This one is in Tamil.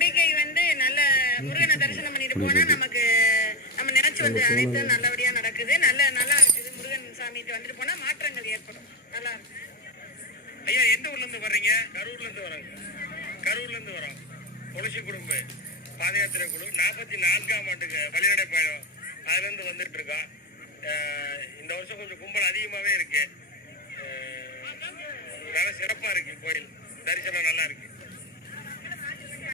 நம்பிக்கை வந்து நல்ல முருகனை தரிசனம் பண்ணிட்டு போனா நமக்கு நம்ம நினைச்சு வந்து அனைத்து நல்லபடியா நடக்குது. நல்லா இருக்குது. முருகன் சாமிக்கு வந்துட்டு போனா மாற்றங்கள் ஏற்படும். நல்லா இருக்கு. ஐயா எந்த ஊர்ல இருந்து வர்றீங்க? கரூர்ல இருந்து வரோம். கரூர்ல இருந்து வரோம். துளசி குடும்ப பாத யாத்திரை குழு 44ஆம் ஆண்டுக்கு வழிநடை பயணம் அதுல இருந்து வந்துட்டு இருக்கோம். இந்த வருஷம் கொஞ்சம் கும்பல் அதிகமாவே இருக்கு. நல்ல சிறப்பா இருக்கு கோயில். தரிசனம் நல்லா இருக்கு.